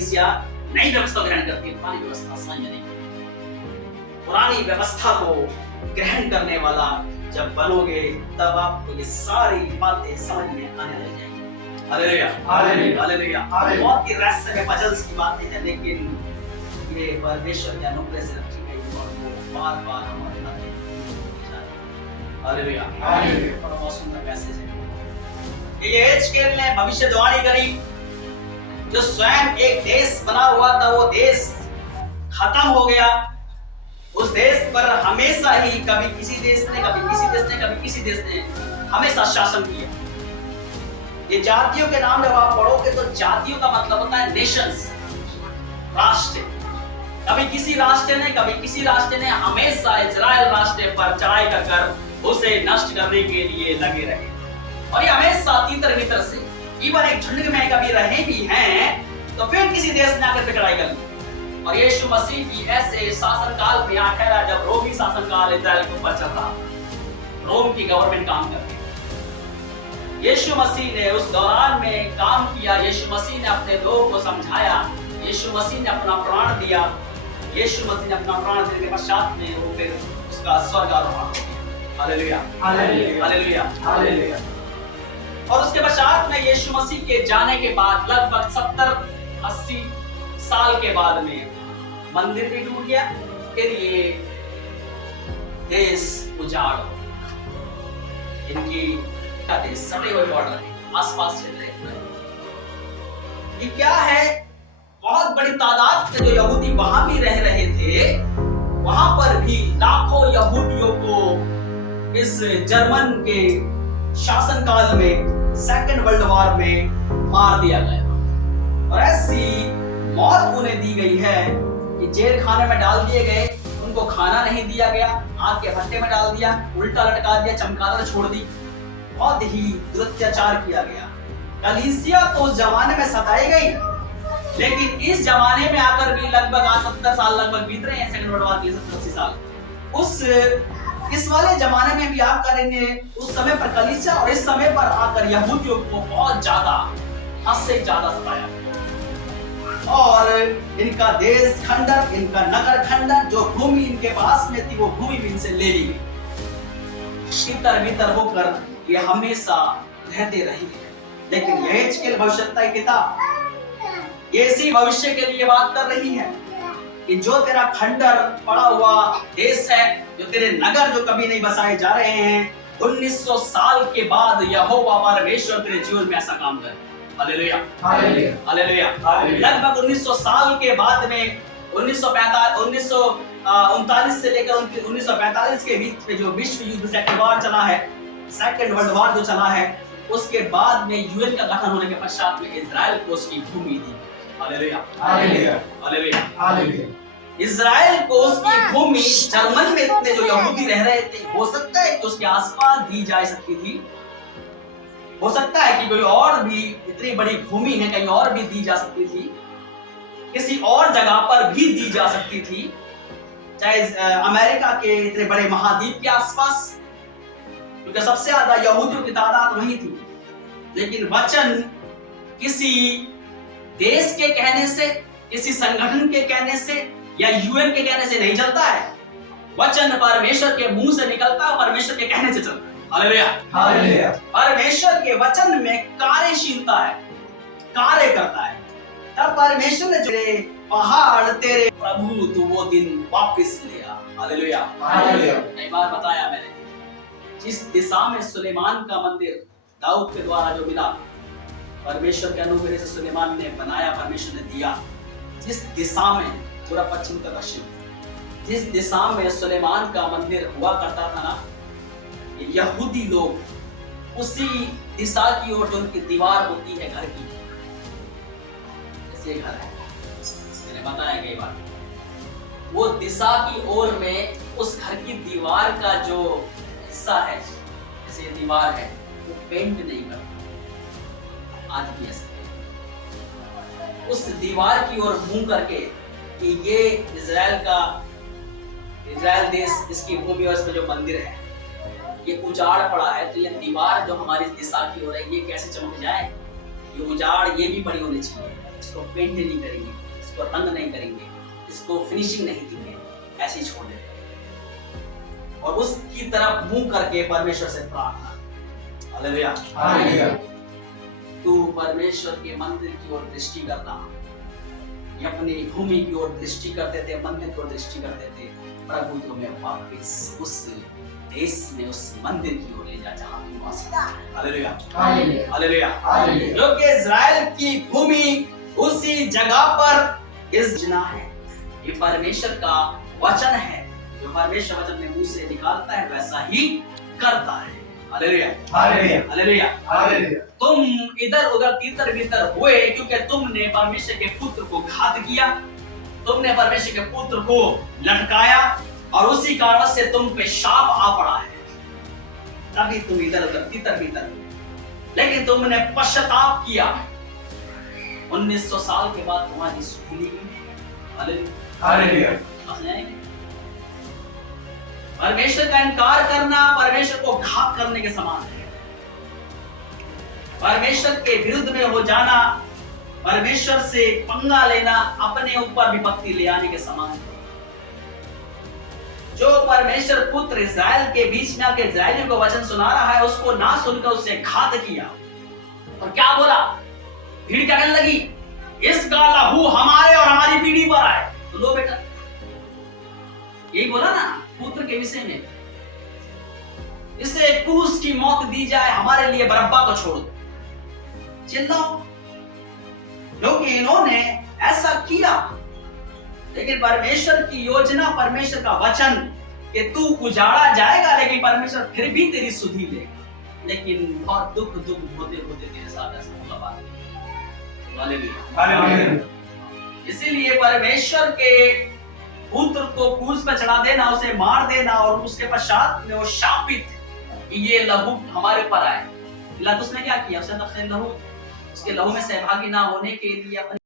कलीसिया नई व्यवस्था ग्रहण करती है, पुरानी व्यवस्था आसानी नहीं करती। पुरानी व्यवस्था को ग्रहण करने वाला जब बनोगे तब आपको ये सारी बातें समझ में आने लग जाएंगी। Hallelujah, hallelujah, hallelujah. बहुत ही रहस्यमय पजल्स की बातें हैं, लेकिन ये परमेश्वर के अनुग्रह से रखी गई और वो बार-बार हमारे साथ हालेलुया, हालेलुया। और बहुत सुंदर मैसेज है। ये एजकेल ने भविष्यवाणी करी, जो स्वयं एक देश बना हुआ था वो देश खत्म हो गया। उस देश पर हमेशा ही कभी किसी देश ने, कभी किसी देश ने, कभी किसी देश ने हमेशा शासन किया। ये जातियों के नाम जब आप पढ़ोगे तो जातियों का मतलब होता है नेशंस, राष्ट्र। कभी किसी राष्ट्र ने, कभी किसी राष्ट्र ने हमेशा इजराइल राष्ट्र पर चढ़ाई कर उसे नष्ट करने के लिए लगे रहे, और ये हमेशा तीतर भीतर से इवन एक झुंड में कभी रहे भी हैं तो फिर किसी देश ने आकर चढ़ाई कर ली। और यीशु मसीह की ऐसे शासनकाल में यहाँ ठहरा जब रोमी शासनकाल इजराइल के ऊपर चल रहा, रोम की गवर्नमेंट काम करती है। यीशु मसीह ने उस दौरान में काम किया, यीशु मसीह ने अपने लोगों को समझाया, यीशु मसीह ने अपना प्राण दिया। यीशु मसीह ने अपना प्राण देने के पश्चात में वो फिर उसका स्वर्गारोहण हो गया। Hallelujah, hallelujah, hallelujah, hallelujah. और उसके पश्चात में यीशु मसीह के जाने के बाद लगभग 70-80 साल के बाद में मंदिर भी टूट गया, फिर ये देश उजाड़ हो, इनकी देश सटे हुए बॉर्डर आसपास क्षेत्र है। ये क्या है, बहुत बड़ी तादाद से जो यहूदी वहां भी रह रहे थे, वहां पर भी लाखों यहूदियों को इस जर्मन के शासनकाल में सेकंड वर्ल्ड वॉर में मार दिया गया। और ऐसी मौत उन्हें दी गई है कि जेल खाने में डाल दिए गए, उनको खाना नहीं दिया गया, आग के भट्टे में डाल दिया, उल्टा लटका दिया, चमगादड़ छोड़ दी, बहुत ही दुरत्याचार किया गया। कलीसिया तो उस जमाने में सताई गई, लेकिन इस जमाने में आकर भी लगभग 70 साल लगभग बीत रहे हैं, सेकंड वर्ल्ड वॉर के 70-80 साल। इस वाले जमाने में भी आकर इन्हें उस समय पर कलीसिया और इस समय पर आकर यहूदियों को बहुत ज्यादा, हद से ज्यादा सताया, और इनका देश खंडर, इनका नगर खंडर, जो भूमि इनके पास में थी वो भूमि भी इनसे ले ली गई। इतर भीतर होकर ये हमेशा रहते रही। लेकिन यहेजकेल भविष्यवक्ता की किताब ये इसी भविष्य के लिए बात कर रही है कि जो तेरा खंडर पड़ा हुआ देश है, जो तेरे नगर जो कभी नहीं बसाए जा रहे हैं, 1900 साल के बाद यहोवा परमेश्वर तेरे जीवन में ऐसा काम करे। Hallelujah, hallelujah, hallelujah. लगभग 1900 साल के बाद में 1939 से लेकर 1945 के बीच में जो विश्व युद्ध सेकंड वॉर चला है, सेकंड वर्ल्ड वॉर जो चला है, उसके बाद में यूएन का गठन होने के पश्चात में इजराइल को उसकी भूमि दी। Hallelujah, hallelujah, hallelujah, hallelujah. Israel को उसकी भूमि, जर्मन में इतने जो यहूदी रह रहे थे, हो सकता है कि उसके आसपास दी जा सकती थी, हो सकता है कि कोई और भी इतनी बड़ी भूमि है कहीं और भी दी जा सकती थी, किसी और जगह पर भी दी जा सकती थी, चाहे अमेरिका के इतने बड़े महाद्वीप के आसपास, क्योंकि सबसे ज्यादा यहूदियों की तादाद वहीं थी। लेकिन वचन किसी देश के कहने से, किसी संगठन के कहने से या यूएन के कहने से नहीं चलता है। वचन परमेश्वर के मुंह से निकलता है, परमेश्वर के कहने से चलता है। Hallelujah, hallelujah. परमेश्वर के वचन में कार्यशीलता है, कार्य करता है। तब परमेश्वर ने जो पहाड़ तेरे प्रभु तू वो दिन वापस लिया। Hallelujah, hallelujah. कई बार बताया मैंने, जिस दिशा में सुलेमान का मंदिर दाऊद के द्वारा जो मिला, परमेश्वर के अनुग्रह से सुलेमान ने बनाया, परमेश्वर ने दिया, जिस दिशा में, पूरा पश्चिम का पश्चिम, जिस दिशा में सुलेमान का मंदिर हुआ करता था ना, यहूदी लोग उसी दिशा की ओर, जो उनकी दीवार होती है घर की, जैसे घर है, मैंने बताया कई बार, वो दिशा की ओर में उस घर की दीवार का जो हिस्सा है, जैसे ये दीवार है, वो पेंट नहीं करता आज भी ऐसे। उस दीवार की ओर मुंह करके कि ये इजराइल देश, इसकी भूमि और इसमें जो मंदिर है ये उजाड़ पड़ा है, तो ये दीवार जो हमारी दिशा की ओर है ये कैसे चमक जाए, ये उजाड़ ये भी बड़ी होनी चाहिए। इसको पेंट नहीं करेंगे, इसको रंग नहीं करेंगे, इसको फिनिशिंग नहीं देंगे, ऐसे ही छोड़ देते हैं। और उसकी तरफ मुंह करके परमेश्वर से प्रार्थना, हालेलुया, हालेलुया। तू परमेश्वर के मंदिर की ओर दृष्टि करना। ये अपनी भूमि की ओर दृष्टि करते थे, मंदिर की ओर दृष्टि करते थे। प्रभु तुम्हें वापस उस देश में, उस मंदिर की ओर ले जा जहां तुम वास करते हो। Hallelujah, hallelujah, hallelujah, hallelujah. जो कि इज़राइल की भूमि उसी जगह पर इज़्जना है। ये परमेश्वर का वचन है, जो परमेश्वर वचन में मुंह से निकालता है वैसा ही करता है। Hallelujah, hallelujah, hallelujah. हालेलुया। तुम इधर उधर तीतर बीतर हुए क्योंकि तुमने परमेश्वर के पुत्र को घात किया, तुमने परमेश्वर के पुत्र को लटकाया और उसी कारण से तुम पे शाप आ पड़ा है। तभी तुम इधर उधर तीतर बीतर हुए, लेकिन तुमने पश्चाताप किया। 1900 साल के बाद तुम्हारी सुधि ली गई। Hallelujah, hallelujah. परमेश्वर का इनकार करना परमेश्वर को घात करने के समान है। परमेश्वर के विरुद्ध में हो जाना, परमेश्वर से पंगा लेना, अपने ऊपर विपत्ति ले आने के समान है। जो परमेश्वर पुत्र इज़राइल के बीच में आके इज़राइलियों को वचन सुना रहा है, उसको ना सुनकर उससे घात किया और क्या बोला? भीड़ क्या कहने लगी? इसका लहू हमारे और हमारी पीढ़ी पर आए। तो लो बेटा, यही बोला ना पुत्र के विषय में, इसे क्रूस की मौत दी जाए, हमारे लिए बरअब्बा को छोड़ दो। चिल्लाओ, क्योंकि इन्होंने ऐसा किया। लेकिन परमेश्वर की योजना, परमेश्वर का वचन कि तू उजाड़ा जाएगा, लेकिन परमेश्वर फिर भी तेरी सुधि लेगा। लेकिन बहुत दुख होते होते तेरे साथ ऐसा होगा बात। हालेलुया। इसीलिए परमेश्वर के पुत्र को क्रूस पर चढ़ा देना, उसे मार देना और उसके पश्चात में वो शापित ये लहू हमारे पर आए। पिलातुस ने क्या किया? उसके लहू में सहभागी ना होने के लिए अपने